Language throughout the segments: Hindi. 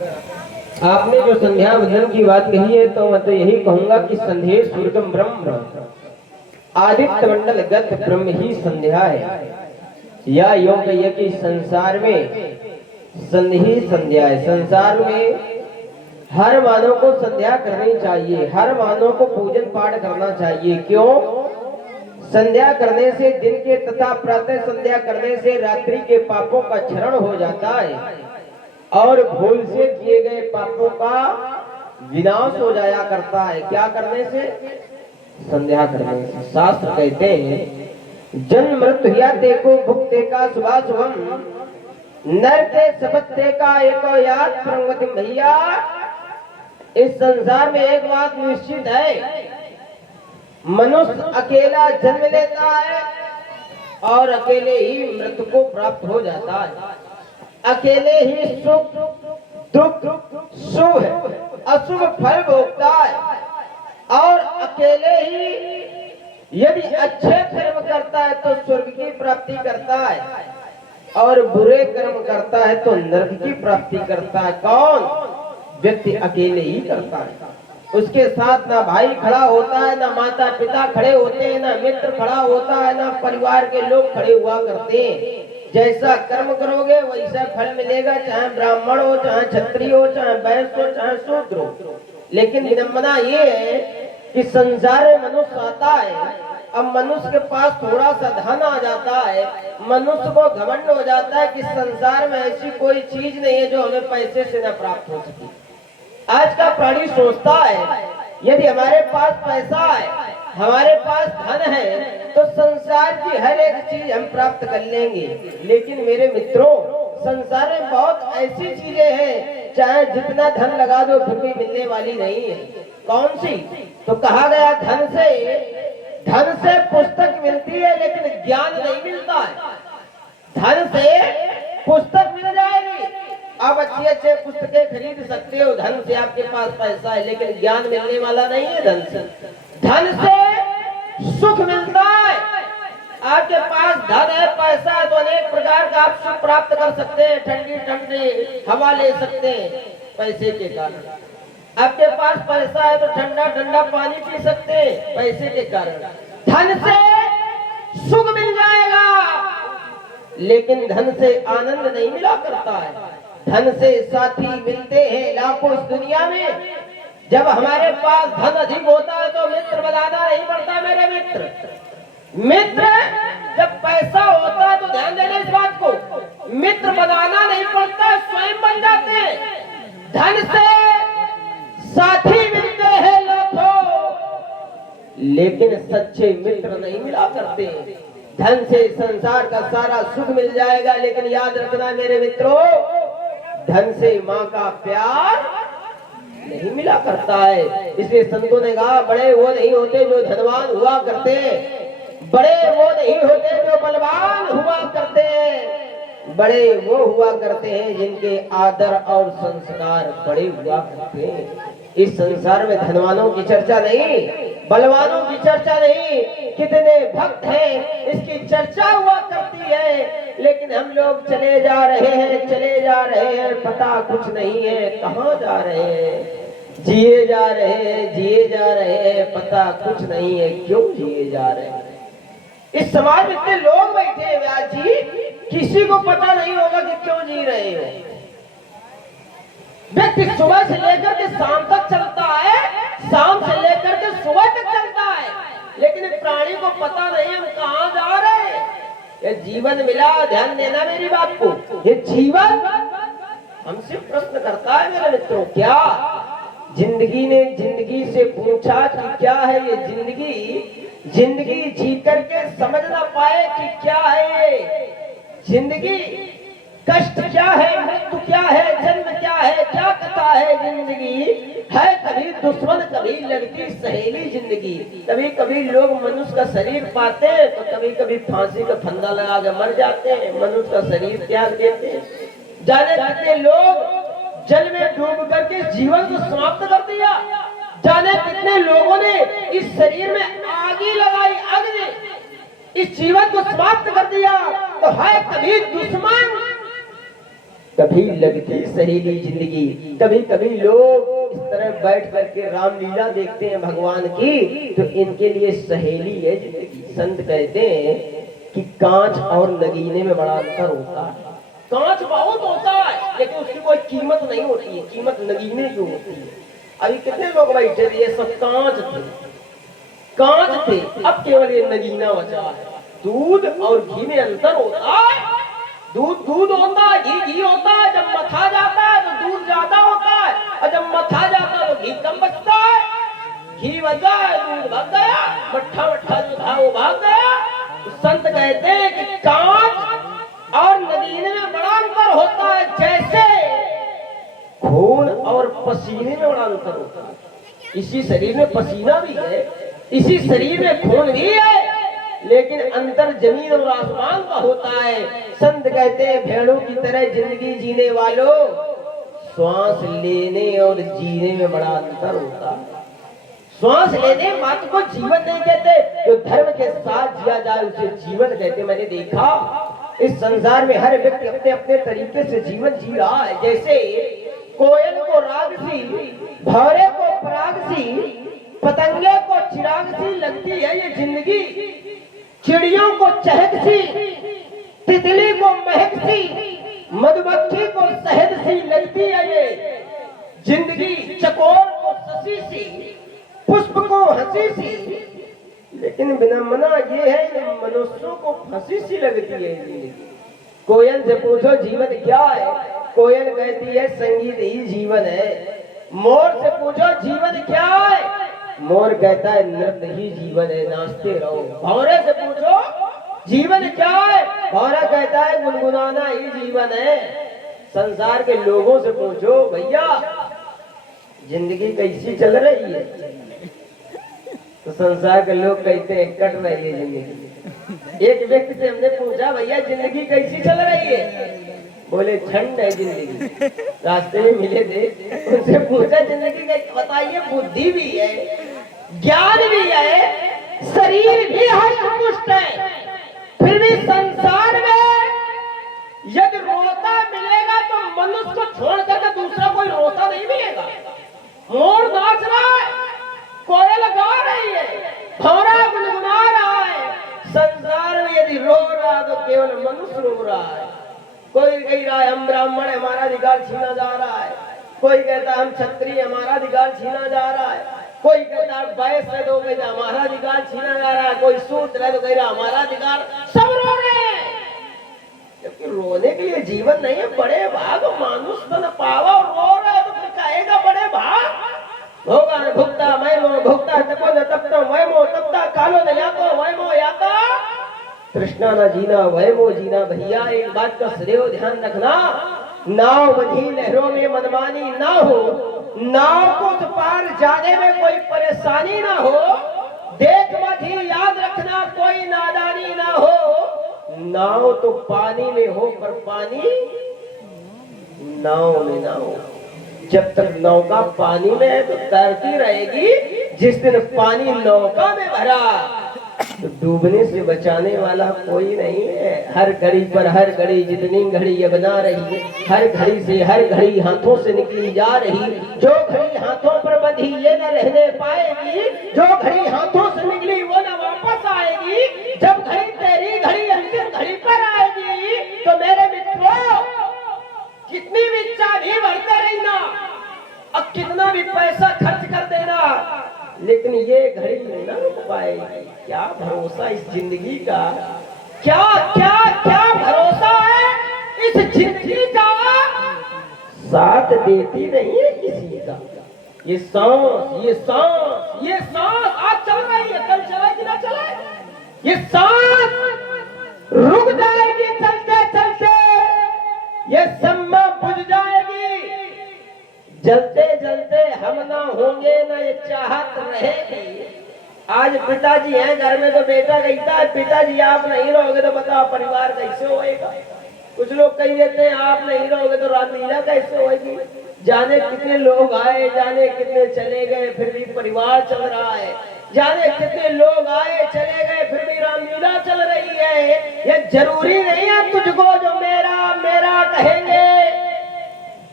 आपने जो संध्या वंदन की बात कही है तो मैं तो यही कहूंगा कि संधे सूर्यम ब्रह्म आदित्य मंडल गत ब्रह्म ही संध्या है। या योग कहिए कि संसार में संधि संध्या है। संसार में हर मानव को संध्या करनी चाहिए, हर मानव को पूजन पाठ करना चाहिए। क्यों? संध्या करने से दिन के तथा प्रातः संध्या करने से रात्रि के पापों का क्षरण हो जाता है और भूल से किए गए पापों का विनाश हो जाया करता है। क्या करने से? संध्या करने से। शास्त्र कहते हैं जन्म मृत्यु या देखो भुक्ते का शुभा शुभम नर के सबत्ते का एको याद प्रंगति भैया। इस संसार में एक बात निश्चित है, मनुष्य अकेला जन्म लेता है और अकेले ही मृत्यु को प्राप्त हो जाता है। अकेले ही सुख दुख शुभ अशुभ फल भोगता है और अकेले ही यदि अच्छे कर्म करता है तो स्वर्ग की प्राप्ति करता है और बुरे कर्म करता है तो नरक की प्राप्ति करता है। कौन? व्यक्ति अकेले ही करता है। उसके साथ ना भाई खड़ा होता है, ना माता पिता खड़े होते हैं, ना मित्र खड़ा होता है, ना परिवार के लोग खड़े हुआ करते हैं। जैसा कर्म करोगे वैसा फल मिलेगा, चाहे ब्राह्मण हो, चाहे क्षत्रिय हो, चाहे वैश्य हो, चाहे शूद्र हो। लेकिन विडंबना ये है कि संसार में मनुष्य आता है, अब मनुष्य के पास थोड़ा सा धन आ जाता है, मनुष्य को घमंड हो जाता है कि संसार में ऐसी कोई चीज नहीं है जो हमें पैसे से न प्राप्त हो सके। आज का प्राणी सोचता है यदि हमारे पास पैसा है, हमारे पास धन है तो संसार की हर एक चीज हम प्राप्त कर लेंगे। लेकिन मेरे मित्रों, संसार में बहुत ऐसी चीजें हैं चाहे जितना धन लगा दो फिर भी मिलने वाली नहीं है। कौन सी? तो कहा गया धन से पुस्तक मिलती है लेकिन ज्ञान नहीं मिलता है। धन से पुस्तक मिल जाएगी, आप अच्छी अच्छे पुस्तकें खरीद सकते हो, धन से आपके पास पैसा है, लेकिन ज्ञान मिलने वाला नहीं है धन से। धन से सुख मिलता है, आपके पास धन है पैसा है तो अनेक प्रकार का आप सुख प्राप्त कर सकते हैं, ठंडी ठंडी हवा ले सकते हैं पैसे के कारण। आपके पास पैसा है तो ठंडा ठंडा पानी पी सकते हैं पैसे के कारण। धन से सुख मिल जाएगा लेकिन धन से आनंद नहीं मिला करता है। धन से साथी मिलते हैं लाखों इस दुनिया में। जब हमारे पास धन अधिक होता है तो मित्र बनाना नहीं पड़ता। मेरे मित्र जब पैसा होता है तो ध्यान देना इस बात को, मित्र बनाना नहीं पड़ता, स्वयं बन जाते हैं। धन से साथी मिलते हैं लाखों लेकिन सच्चे मित्र नहीं मिला करते। धन से संसार का सारा सुख मिल जाएगा लेकिन याद रखना मेरे मित्रों, धन से माँ का प्यार नहीं मिला करता है। इसलिए संतों ने कहा बड़े वो नहीं होते जो धनवान हुआ करते, बड़े वो नहीं होते जो बलवान हुआ करते, बड़े वो हुआ करते हैं जिनके आदर और संस्कार बड़े हुआ करते हैं। इस संसार में धनवानों की चर्चा नहीं, बलवानों की चर्चा नहीं, कितने भक्त हैं इसकी चर्चा हुआ करती है। लेकिन हम लोग चले जा रहे हैं, पता कुछ नहीं है कहाँ जा रहे हैं। जिए जा रहे हैं, पता कुछ नहीं है क्यों जिए जा रहे हैं। इस समाज में इतने लोग बैठे हैं व्यास जी, किसी को पता नहीं होगा कि क्यों जी रहे हो। व्यक्ति सुबह से लेकर के शाम तक चलता है, शाम से लेकर के सुबह तक चलता है, लेकिन प्राणी को पता नहीं हम कहाँ जा रहे हैं। ये जीवन मिला, ध्यान देना मेरी बात को, ये जीवन हमसे प्रश्न करता है मेरे मित्रों। क्या जिंदगी ने जिंदगी से पूछा कि क्या है ये जिंदगी? जिंदगी जी करके समझ ना पाए कि क्या है ये जिंदगी। कष्ट क्या है, मृत्यु क्या है, जन्म क्या है, क्या कथा है जिंदगी। है कभी दुश्मन कभी लगती सहेली जिंदगी। कभी कभी लोग मनुष्य का शरीर पाते हैं तो कभी कभी फांसी का फंदा लगा के मर जाते हैं, मनुष्य का शरीर त्याग देते हैं। जाने कितने लोग जल में डूब करके जीवन को समाप्त कर दिया, जाने कितने लोगों ने इस शरीर में आगी लगाई, अग्नि, इस जीवन को समाप्त कर दिया। तो है कभी दुश्मन कभी लगती सहेली जिंदगी। कभी कभी लोग इस तरह बैठ करके रामलीला देखते हैं भगवान की, तो इनके लिए सहेली है जिंदगी। संत कहते हैं कि कांच और नगीने में बड़ा अंतर होता है। कांच बहुत होता है लेकिन उसकी कोई कीमत नहीं होती है, कीमत नगीने की होती है। अभी कितने लोग बैठे थे, ये सब कांच थे, कांच थे, अब केवल ये नगीना बचा है। दूध और घी में अंतर होता है। दूध दूध होता है, घी घी होता है। जब मथा जाता है तो दूध ज्यादा होता है, और जब मथा जाता है तो घी कम बचता है। घी बचा है, दूध भाग गया, मट्ठा मट्ठा जो था वो भाग गया। तो संत कहते हैं कि कांच और नगीने में बड़ा अंतर होता है, जैसे खून और पसीने में बड़ा अंतर होता है। इसी शरीर में पसीना भी है, इसी शरीर में खून भी है, लेकिन अंतर जमीन और आसमान का होता है। संत कहते हैं भेड़ों की तरह जिंदगी जीने वालों, श्वास लेने और जीने में बड़ा अंतर होता है। श्वास लेने मात्र को जीवन नहीं कहते, जो धर्म के साथ जिया जाए उसे जीवन कहते। मैंने देखा इस संसार में हर व्यक्ति अपने अपने तरीके से जीवन जी रहा है। जैसे कोयल को राग सी, भौरे को पराग सी, पतंगे को चिराग सी लगती है ये जिंदगी। चिड़ियों को चहक सी, तितली को महक सी, मधुमक्खी को शहद सी लगती है ये जिंदगी। चकोर को शशि सी, पुष्प को हंसी सी, लेकिन विडंबना ये है कि मनुष्यों को फंसी सी लगती है जिंदगी। कोयल से पूछो जीवन क्या है, कोयल कहती है संगीत ही जीवन है। मोर से पूछो जीवन क्या है, मोर कहता है नृत्य ही जीवन है, नाचते रहो। भौरे से पूछो जीवन क्या है, भौरा कहता है गुनगुनाना ही जीवन है। संसार के लोगों से पूछो भैया जिंदगी कैसी चल रही है, तो संसार के लोग कहते हैं कट रही है जिंदगी। एक व्यक्ति से हमने पूछा भैया जिंदगी कैसी चल रही है, बोले ठंड है जिंदगी। रास्ते में मिले थे, उनसे पूछा जिंदगी कैसी, बताइए बुद्धि भी है, ज्ञान भी है, शरीर भी हष्ट है, फिर भी संसार में यदि रोता मिलेगा तो मनुष्य को छोड़ करके दूसरा कोई रोता नहीं मिलेगा। मोर नाच रहा है, कोयल गा रही है, भौरा गुनगुना रहा है। संसार में यदि रो रहा तो केवल मनुष्य रो रहा है। कोई कह रहा है हम ब्राह्मण हमारा अधिकार छीना जा रहा है, कोई कहता है हम क्षत्रिय हमारा अधिकार छीना जा रहा है, कोई कहता है वैश्य है तो कहता हमारा अधिकार छीना जा रहा है, कोई शूद्र है तो कह रहा हमारा अधिकार। सब रो रहे हैं, क्योंकि रोने के लिए जीवन नहीं है। बड़े भाग मानुष बन पावा और रो रहे है तो फिर कहेगा बड़े भाग। भोगा न भुगता मैं मो भुगता तपो न तपता मैं मो तपता कालो न यातो मैं मो याता। तृष्णा न जीना वह मो जीना। भैया एक बात का सदैव ध्यान रखना, नाव बधी लहरों में मनमानी ना हो, नाव को तो पार जाने में कोई परेशानी ना हो। देख मधी याद रखना कोई नादानी ना हो। नाव तो पानी में हो पर पानी नाव में ना हो। जब तक नौका पानी में है तो तैरती रहेगी, जिस दिन पानी नौका में भरा तो डूबने से बचाने वाला कोई नहीं है। हर घड़ी पर हर घड़ी जितनी घड़ी ये बना रही है, हर घड़ी से हर घड़ी हाथों से निकली जा रही। जो घड़ी हाथों पर बंधी ये न रहने पाएगी, जो घड़ी हाथों से निकली वो न वापस आएगी। जब घड़ी तेरी घड़ी अंतिम घड़ी पर आएगी तो मेरे मित्रों कितनी भी चाबी भरते रहना और कितना भी पैसा खर्च कर देना, लेकिन ये घड़ी न रुक पाएगी। क्या भरोसा इस जिंदगी का, क्या क्या क्या भरोसा है इस जिंदगी का, साथ देती नहीं है किसी का। ये सांस ये सांस ये सांस आज चल रही है, कल चले कि ना चले। ये सांस रुक जाएगी चलते चलते, ये सम्मा बुझ जाएगी। जलते जलते हम ना होंगे ना ये चाहत रहेगी। आज पिताजी हैं घर में तो बेटा कहता है पिताजी आप नहीं रहोगे तो बताओ परिवार कैसे होएगा। कुछ लोग कह देते हैं आप नहीं रहोगे तो रामलीला कैसे होएगी। जाने कितने लोग आए, जाने कितने चले गए, फिर भी परिवार चल रहा है। जाने कितने लोग आए चले गए, फिर भी रामलीला चल रही है। ये जरूरी नहीं है तुझको जो मेरा मेरा कहेंगे,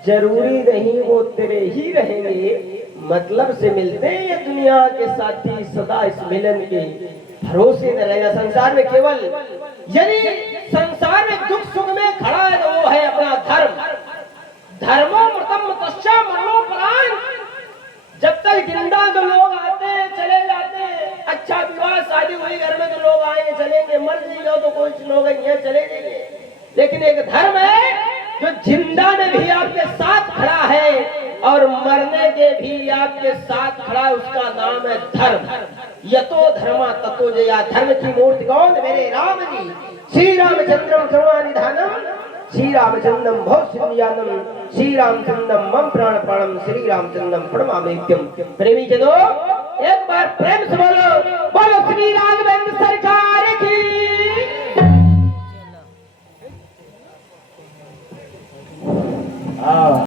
जरूरी नहीं वो तेरे ही रहेंगे, मतलब से मिलते हैं ये दुनिया के साथी, सदा इस मिलन के भरोसे न रहेगा। संसार में केवल यदि संसार में दुख सुख में खड़ा है तो वो है अपना धर्म। धर्मो मृतम तस्या मरणो परायण। जब तक जिंदा तो लोग आते हैं चले जाते हैं, अच्छा विवाह शादी हुई घर में तो लोग आएंगे चलेंगे, मर जाइए तो कुछ लोग यहाँ चले जाएंगे। लेकिन एक धर्म है जो जिंदा में भी आपके साथ खड़ा है और मरने के भी आपके साथ खड़ा है, उसका नाम है धर्म। यतो धर्मा ततो जया। धर्म की मूर्ति कौन? मेरे राम जी। श्री रामचंद्रम सर्वानिधानम, श्री रामचंद्रम भवसिंध्यानम, श्री रामचंद्रम मम प्राण प्राणम, श्री रामचंद्रम प्रणमाम्यहम्। प्रेमी जनों, एक बार प्रेम से बोलो, बोलो श्री राघवेंद्र सरकार की।